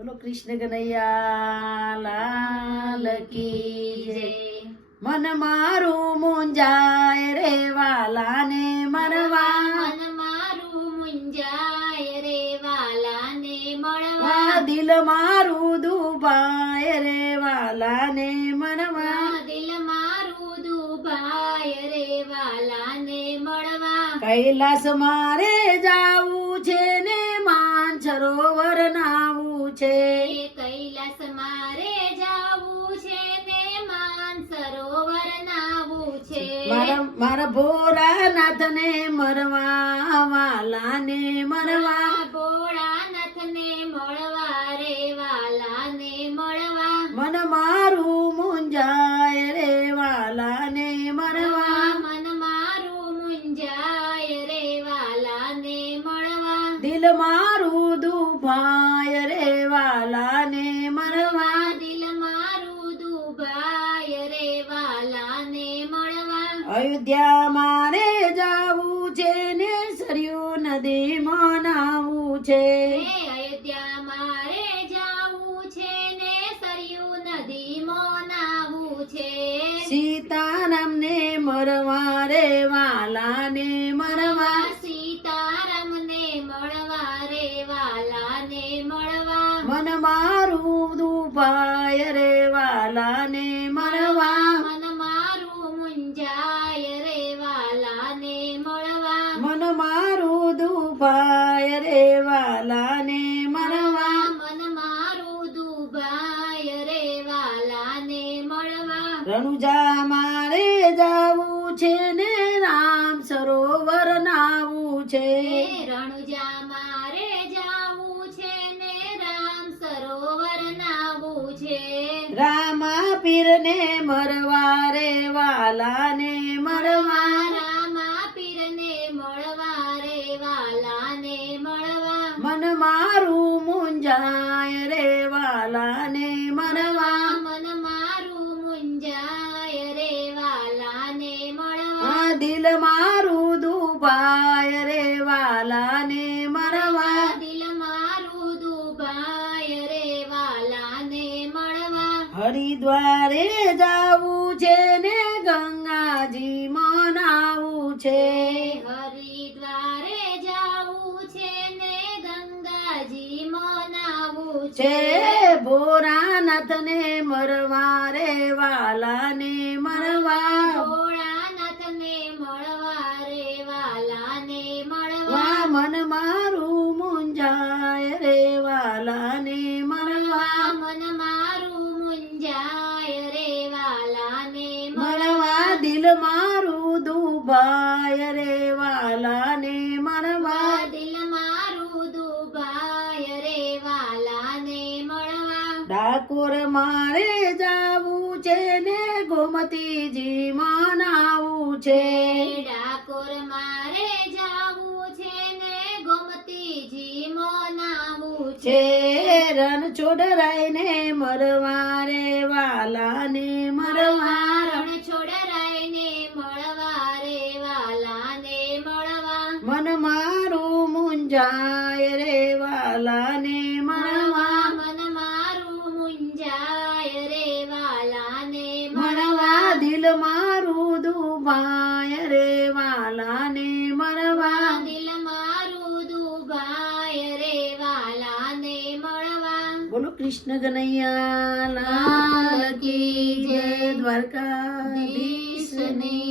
બોલો કૃષ્ણ કનૈયા લાલ કી જય. મન મારું મુંજાય રે વાલાને મરવા, મન મારું મુંજાય રે વાલાને મળવા, દિલ મારું દુભાય રે વાલાને મરવા, દિલ મારું દુભાય રે વાલાને મળવા. કૈલાસ મારે જાવું છે ને માન સરોવર નાવું છે, કૈલાસ મારે જાવું છે ને માન સરોવર નાવું છે. મારા ભોળાનાથ ને મરવા વાલાને મરવા, ભોળાનાથ ને મળવા રે વાલાને મળવા. મન મારું મુંજાય રે વાલાને મરવા, મન મારું મુંજાય રે વાલાને મળવા, દિલ મારું દુભાય રે વાલાને મરવા, દિલ મારું દુભાય રે વાલાને મળવા. અયોધ્યા મારે જાવું છે ને સરયુ નદીમાં નાવું છે, અયોધ્યા મારે જાવું છે ને સરયુ નદીમાં નાવું છે. સીતારામ ને મરવા રે વાલાને મરવા, સીતારામ ને મળવા રે વાલાને મળવા. મન મારું દુભાય રે વાલાને મરવા, મન મારું મુંજાય રે વાલાને મળવા, મન મારું દુભાય રે વાલાને મરવા, મન મારું દુભાય રે વાલાને મળવા. રણુજા મારે જાવું છે ને રામ સરોવર નાવું છે, રણુજા મારે જાવું છે ને રામ સરોવર નાવું છે. રામા પીર ને મરવા રે વાલાને મરવા, રામા પીરને મળવા રે વાલાને મળવા. મન મારું મુંજાય રે વાલાને મરવા, મન મારું મુંજાય રે વાલાને મળવા. દિલ મારું દુભાય રે વાલાને મરવા, દિલ મારું દુભાય રે વાલાને મળવા. હરિદ્વારે જાવું છે ને ગંગાજી મનાવું છે, હરિદ્વારે જાવું છે ને ગંગાજી મનાવું છે છે. ભોળાનાથ ને મરવા રે વાલાને મરવા, ભોળાનાથ ને મળવા રે વાલાને મળવા. વા મન મારું મુંજાય રે વાલાને મરવા, મન મારું મુંજાય રે વાલાને મરવા દિલ મારું દુભાય રે વાલાને મરવા, દિલ મારું દુભાય રે વાલાને મળવા. ડાકોર મારે જાવું છે ને ગોમતીજી મનાવું છે, ડાકોર મારે જાવું છે ને ગોમતીજી મનાવું છે છે. રણ છોડરાય ને મરવા રે વાલાને મરવા, રણ છોડરાય ને મળવા રે વાલાને મળવા. મન મારું મુંજાય રે વાલાને મરવા, મન મારું મુંજાય રે વાલાને મરવા દિલ મારું દુભાય રે વાલાને મરવા, દિલ મારું દુભાય રે વાલાને મળવા. બોલો કૃષ્ણ કનૈયા લાલ કી જય. દ્વારકાધીશ દેશની